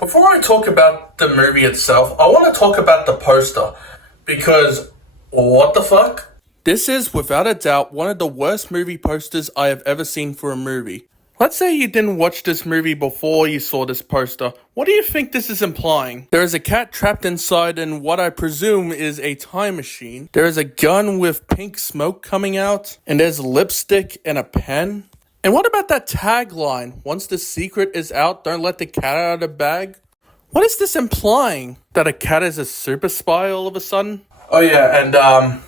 Before I talk about the movie itself, I want to talk about the poster, because what the fuck? This is, without a doubt, one of the worst movie posters I have ever seen for a movie. Let's say you didn't watch this movie before you saw this poster. What do you think this is implying? There is a cat trapped inside in what I presume is a time machine. There is a gun with pink smoke coming out, and there's lipstick and a pen. And what about that tagline, once the secret is out, don't let the cat out of the bag? What is this implying? That a cat is a super spy all of a sudden? Oh yeah, and now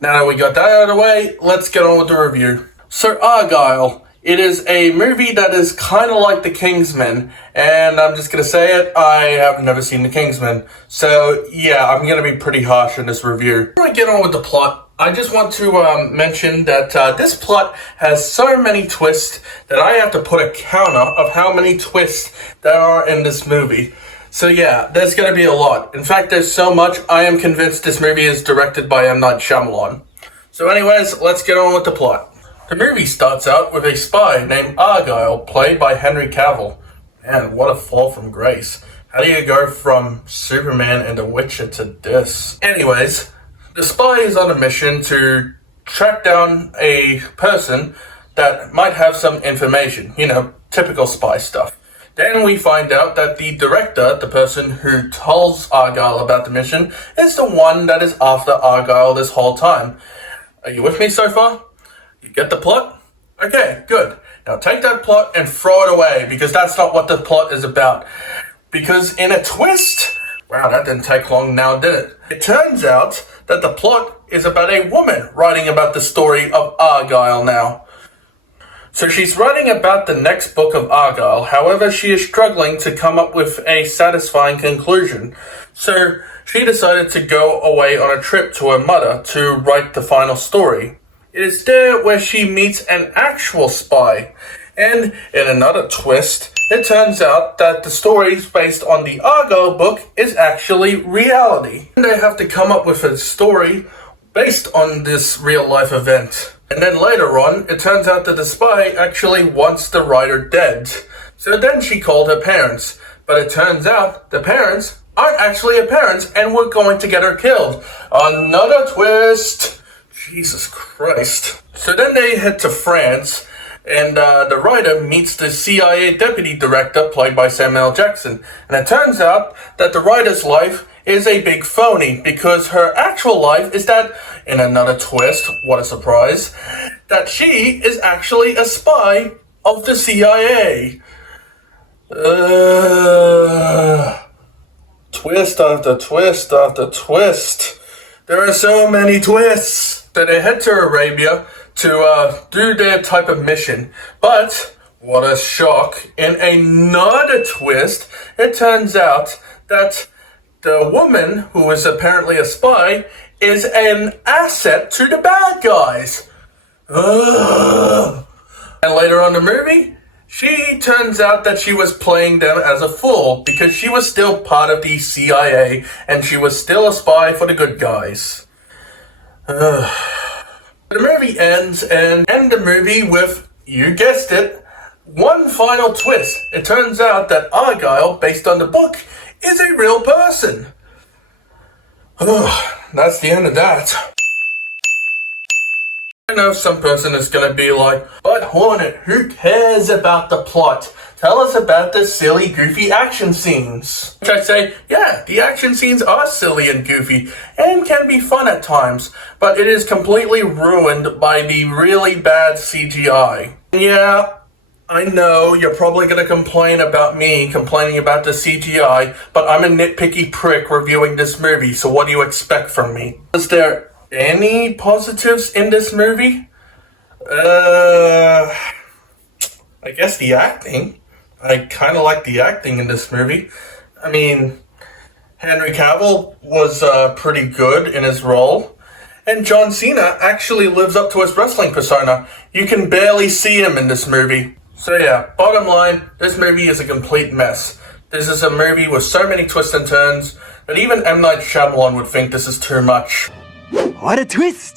that we got that out of the way, let's get on with the review. So Argylle, it is a movie that is kind of like The Kingsman, and I'm just going to say it, I have never seen The Kingsman. So yeah, I'm going to be pretty harsh in this review. Before I get on with the plot, I just want to mention that this plot has so many twists that I have to put a counter of how many twists there are in this movie. So yeah, there's going to be a lot. In fact, there's so much, I am convinced this movie is directed by M. Night Shyamalan. So anyways, let's get on with the plot. The movie starts out with a spy named Argylle, played by Henry Cavill. Man, what a fall from grace. How do you go from Superman and The Witcher to this? Anyways, the spy is on a mission to track down a person that might have some information. You know, typical spy stuff. Then we find out that the director, the person who tells Argylle about the mission, is the one that is after Argylle this whole time. Are you with me so far? You get the plot? Okay, good. Now take that plot and throw it away, because that's not what the plot is about. Because in a twist, wow, that didn't take long now, did it? It turns out that the plot is about a woman writing about the story of Argylle now. So she's writing about the next book of Argylle, however she is struggling to come up with a satisfying conclusion. So she decided to go away on a trip to her mother to write the final story. It is there where she meets an actual spy. And in another twist, it turns out that the stories based on the Argylle book is actually reality. And they have to come up with a story based on this real life event. And then later on, it turns out that the spy actually wants the writer dead. So then she called her parents. But it turns out the parents aren't actually her parents and were going to get her killed. Another twist! Jesus Christ. So then they head to France, and the writer meets the CIA deputy director, played by Samuel L. Jackson. And it turns out that the writer's life is a big phony, because her actual life is that, in another twist, what a surprise, that she is actually a spy of the CIA. Twist after twist after twist. There are so many twists. So they head to Arabia to do their type of mission. But, what a shock, in another twist, it turns out that the woman, who is apparently a spy, is an asset to the bad guys. Ugh. And later on in the movie, she turns out that she was playing them as a fool, because she was still part of the CIA, and she was still a spy for the good guys. The movie ends, and end the movie with, you guessed it, one final twist. It turns out that Argylle, based on the book, is a real person. That's the end of that. I know some person is going to be like, but Hornet, who cares about the plot? Tell us about the silly, goofy action scenes. Which I say, yeah, the action scenes are silly and goofy, and can be fun at times, but it is completely ruined by the really bad CGI. Yeah, I know you're probably going to complain about me complaining about the CGI, but I'm a nitpicky prick reviewing this movie, so what do you expect from me? Is there any positives in this movie? I guess the acting. I kind of like the acting in this movie. I mean, Henry Cavill was pretty good in his role. And John Cena actually lives up to his wrestling persona. You can barely see him in this movie. So yeah, bottom line, this movie is a complete mess. This is a movie with so many twists and turns that even M. Night Shyamalan would think this is too much. What a twist!